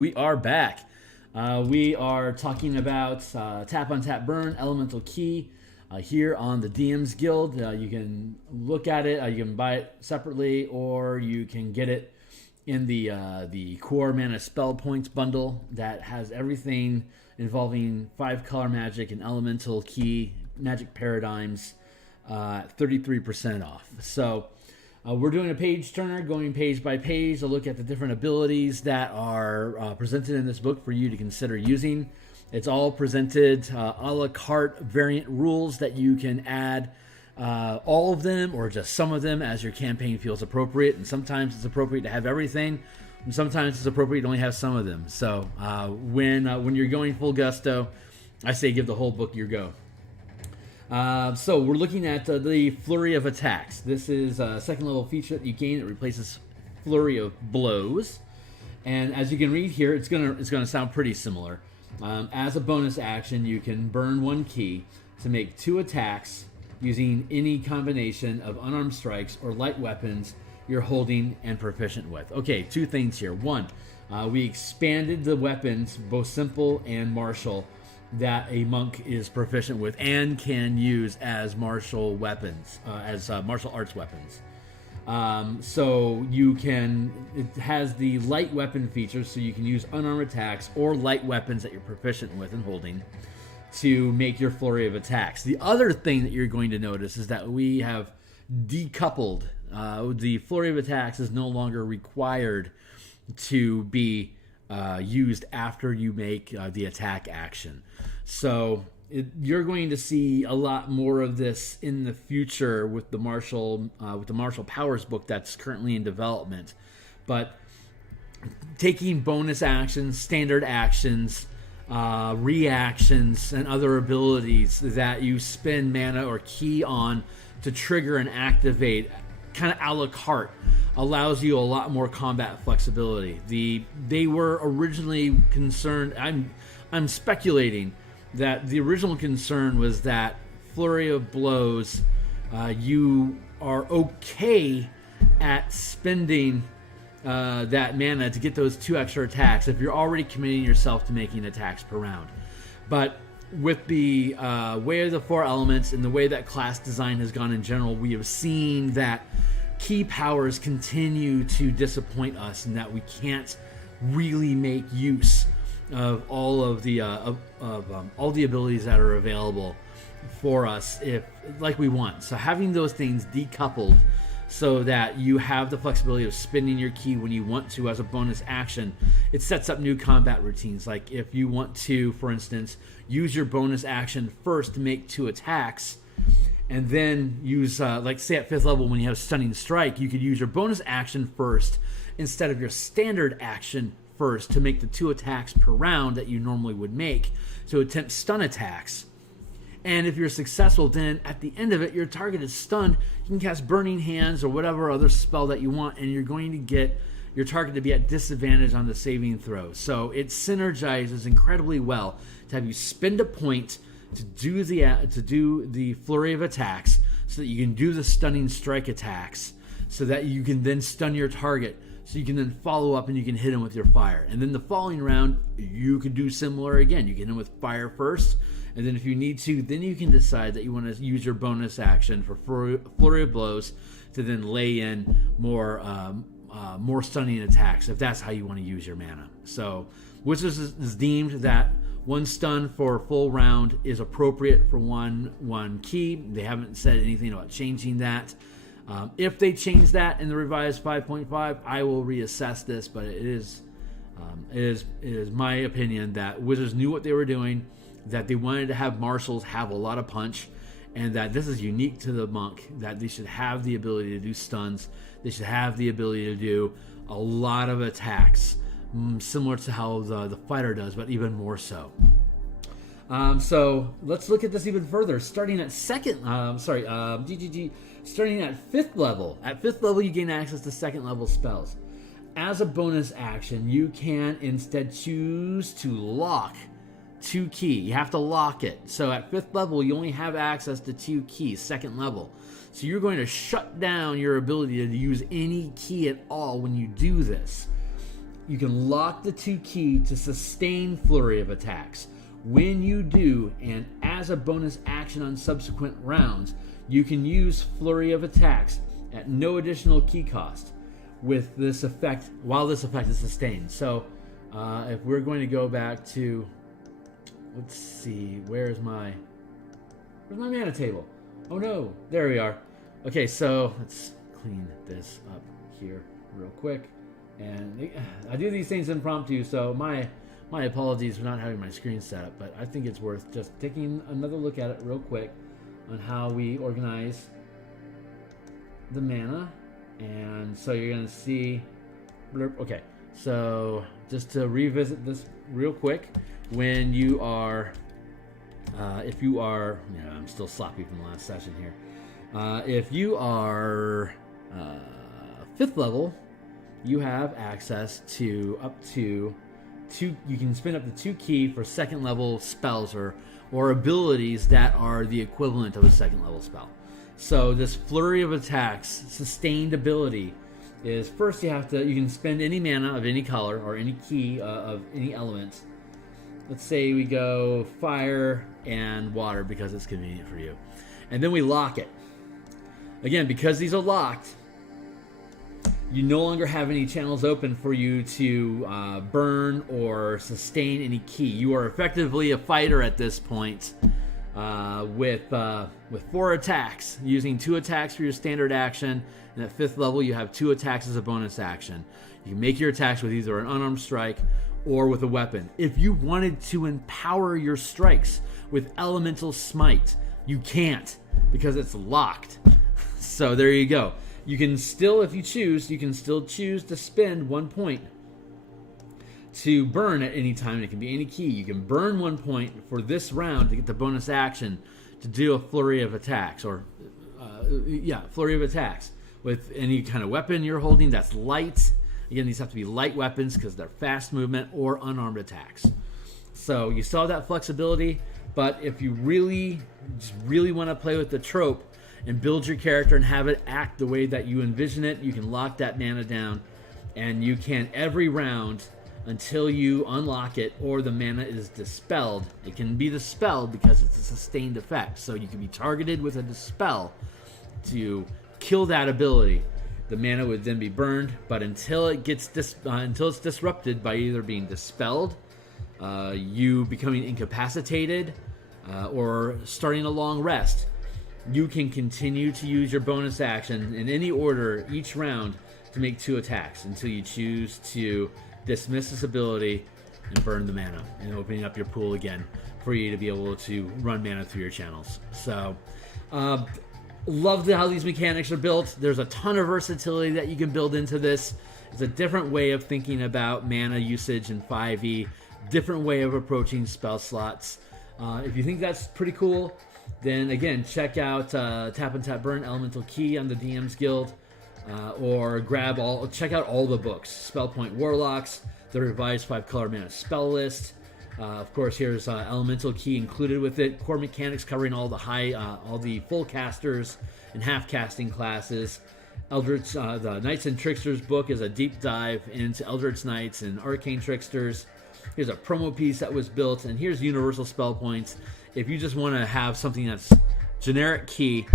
We are back. We are talking about Tap Untap Burn Elemental Key here on the DMsGuild. You can look at it. You can buy it separately, or you can get it in the Core Mana Spell Points bundle that has everything involving 5-color magic and Elemental Key magic paradigms, 33% off. So. We're doing a page turner, going page by page to look at the different abilities that are presented in this book for you to consider using. It's all presented a la carte variant rules that you can add all of them or just some of them as your campaign feels appropriate. And sometimes it's appropriate to have everything, and sometimes it's appropriate to only have some of them. So when you're going full gusto, I say give the whole book your go. So we're looking at the Flurry of Attacks. This is a second level feature that you gain. It replaces Flurry of Blows, and as you can read here, it's gonna sound pretty similar. As a bonus action, you can burn 1 key to make 2 attacks using any combination of unarmed strikes or light weapons you're holding and proficient with. Okay, 2 things here. 1, we expanded the weapons, both simple and martial, that a monk is proficient with and can use as martial weapons, as martial arts weapons. So you can, it has the light weapon feature, so you can use unarmed attacks or light weapons that you're proficient with and holding to make your flurry of attacks. The other thing that you're going to notice is that we have decoupled. The flurry of attacks is no longer required to be used after you make the attack action. So you're going to see a lot more of this in the future with the martial powers book that's currently in development. But taking bonus actions, standard actions, reactions, and other abilities that you spend mana or key on to trigger and activate, kind of a la carte, allows you a lot more combat flexibility. They were originally concerned. I'm speculating that the original concern was that Flurry of Blows, you are okay at spending that mana to get those 2 extra attacks if you're already committing yourself to making attacks per round. But with the way of the 4 elements and the way that class design has gone in general, we have seen that key powers continue to disappoint us, and that we can't really make use of all of the all the abilities that are available for us if like we want. So having those things decoupled so that you have the flexibility of spending your key when you want to as a bonus action, it sets up new combat routines. Like if you want to, for instance, use your bonus action first to make 2 attacks, and then use, like say at 5th level when you have Stunning Strike, you could use your bonus action first instead of your standard action first to make the 2 attacks per round that you normally would make to attempt stun attacks. And if you're successful, then at the end of it, your target is stunned. You can cast Burning Hands or whatever other spell that you want, and you're going to get your target to be at disadvantage on the saving throw. So it synergizes incredibly well to have you spend a point to do the flurry of attacks, so that you can do the Stunning Strike attacks, so that you can then stun your target, so you can then follow up and you can hit him with your fire. And then the following round, you can do similar again. You can hit him with fire first, and then if you need to, then you can decide that you want to use your bonus action for flurry of blows to then lay in more stunning attacks if that's how you want to use your mana. So Wizards is deemed that 1 stun for a full round is appropriate for one key. They haven't said anything about changing that. If they change that in the revised 5.5, I will reassess this. But it is my opinion that Wizards knew what they were doing, that they wanted to have marshals have a lot of punch, and that this is unique to the monk, that they should have the ability to do stuns. They should have the ability to do a lot of attacks, similar to how the fighter does, but even more so. So let's look at this even further. Starting at starting at 5th level. At 5th level, you gain access to 2nd level spells. As a bonus action, you can instead choose to lock 2 key. You have to lock it. So at 5th level, you only have access to 2 keys, 2nd level. So you're going to shut down your ability to use any key at all when you do this. you can lock the 2 key to sustain Flurry of Attacks. When you do, and as a bonus action on subsequent rounds, you can use Flurry of Attacks at no additional key cost with this effect while this effect is sustained. So if we're going to go back to, let's see, where's my mana table? Oh no, there we are. Okay, so let's clean this up here real quick. And I do these things impromptu, so my apologies for not having my screen set up, but I think it's worth just taking another look at it real quick on how we organize the mana. And so you're going to see, okay, so just to revisit this real quick, when you are, if you are, I'm still sloppy from the last session here. If you are 5th level, you have access to up to 2, you can spend up to 2 key for 2nd level spells or abilities that are the equivalent of a 2nd level spell. So this Flurry of Attacks sustained ability is, first you can spend any mana of any color or any key of any element. Let's say we go fire and water because it's convenient for you. And then we lock it. Again, because these are locked, you no longer have any channels open for you to burn or sustain any key. You are effectively a fighter at this point with 4 attacks, using 2 attacks for your standard action, and at 5th level you have 2 attacks as a bonus action. You can make your attacks with either an unarmed strike or with a weapon. If you wanted to empower your strikes with elemental smite, you can't because it's locked. So there you go. You can still, if you choose, you can still choose to spend 1 point to burn at any time. It can be any key. You can burn 1 point for this round to get the bonus action to do a Flurry of Attacks, or Flurry of Attacks with any kind of weapon you're holding that's light. Again, these have to be light weapons because they're fast movement or unarmed attacks. So you still have that flexibility, but if you really want to play with the trope and build your character and have it act the way that you envision it, you can lock that mana down, and you can every round until you unlock it or the mana is dispelled. It can be dispelled because it's a sustained effect, so you can be targeted with a dispel to kill that ability. The mana would then be burned, but until it's disrupted by either being dispelled, you becoming incapacitated, or starting a long rest, you can continue to use your bonus action in any order each round to make 2 attacks until you choose to dismiss this ability and burn the mana, and opening up your pool again for you to be able to run mana through your channels. So, love how these mechanics are built. There's a ton of versatility that you can build into this. It's a different way of thinking about mana usage in 5e, different way of approaching spell slots. If you think that's pretty cool, then again, check out Tap Untap Burn Elemental Key on the DMsGuild, or check out all the books. Spell Point Warlocks, the revised 5-color mana spell list. Of course, here's Elemental Key included with it. Core mechanics covering all the full casters and half casting classes. Eldritch, the Knights and Tricksters book is a deep dive into Eldritch Knights and Arcane Tricksters. Here's a promo piece that was built, and here's Universal Spell Points. If you just want to have something that's generic key,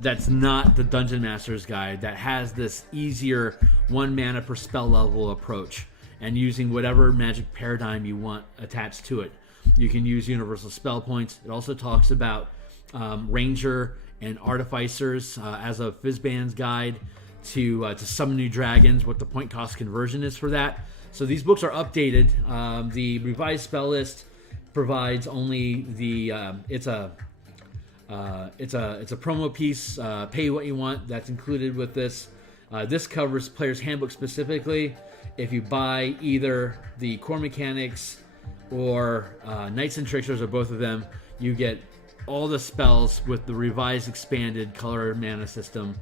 that's not the Dungeon Master's Guide, that has this easier 1 mana per spell level approach, and using whatever magic paradigm you want attached to it, you can use Universal Spell Points. It also talks about Ranger and Artificers as a Fizzband's guide to summon new dragons, what the point cost conversion is for that. So these books are updated. The revised spell list provides only the it's a promo piece. Pay what you want. That's included with this. This covers Player's Handbook specifically. If you buy either the core mechanics or Knights and Tricksters, or both of them, you get all the spells with the revised expanded color mana system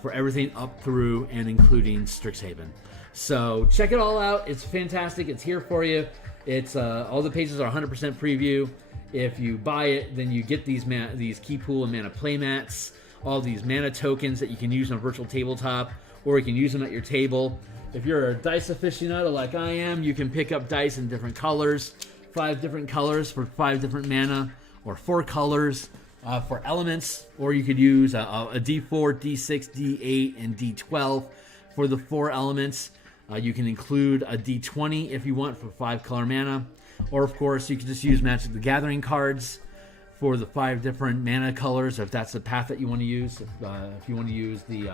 for everything up through and including Strixhaven. So check it all out. It's fantastic. It's here for you. It's all the pages are 100% preview. If you buy it, then you get these key pool and mana playmats, all these mana tokens that you can use on a virtual tabletop or you can use them at your table. If you're a dice aficionado like I am, you can pick up dice in different colors, 5 different colors for 5 different mana, or 4 colors for elements, or you could use a D4, D6, D8, and D12 for the 4 elements. You can include a D20 if you want for 5 color mana, or of course you can just use Magic the Gathering cards for the 5 different mana colors if that's the path that you want to use. If you want to use the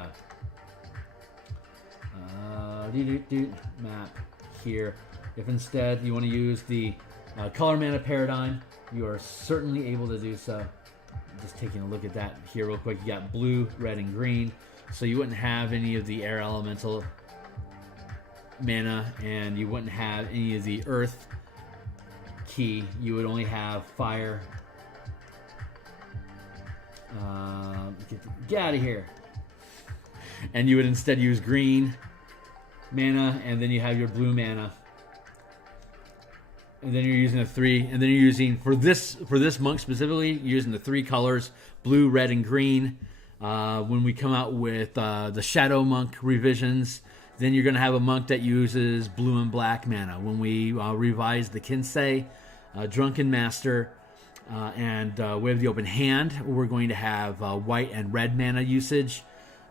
map here, if instead you want to use the color mana paradigm, you are certainly able to do so. Just taking a look at that here real quick. You got blue, red, and green, so you wouldn't have any of the air elemental mana, and you wouldn't have any of the earth key. You would only have fire. Get out of here. And you would instead use green mana, and then you have your blue mana. And then you're using a 3, and then you're using, for this monk specifically, you're using the 3 colors, blue, red, and green. When we come out with the Shadow Monk revisions, then you're going to have a monk that uses blue and black mana. When we revise the Kinsei, Drunken Master, and we have the Open Hand, we're going to have white and red mana usage.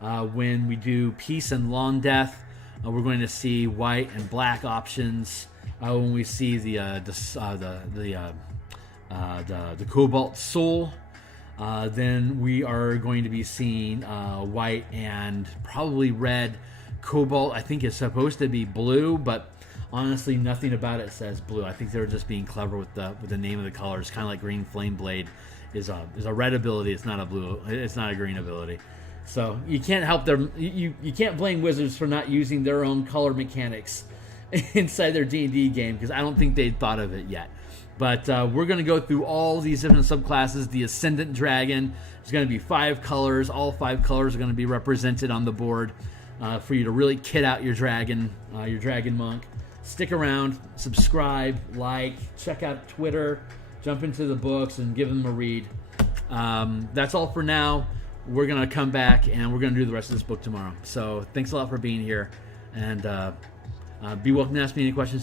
When we do Peace and Long Death, we're going to see white and black options. When we see the Cobalt Soul, then we are going to be seeing white and probably red. Cobalt, I think, is supposed to be blue, but honestly, nothing about it says blue. I think they're just being clever with the name of the colors, kind of like Green Flame Blade is a red ability. It's not a blue. It's not a green ability. So you can't help them. You can't blame Wizards for not using their own color mechanics inside their D&D game, because I don't think they'd thought of it yet. But we're going to go through all these different subclasses. The Ascendant Dragon is going to be 5 colors. All 5 colors are going to be represented on the board for you to really kit out your dragon monk. Stick around, subscribe, like, check out Twitter, jump into the books, and give them a read. That's all for now. We're going to come back, and we're going to do the rest of this book tomorrow. So thanks a lot for being here, and be welcome to ask me any questions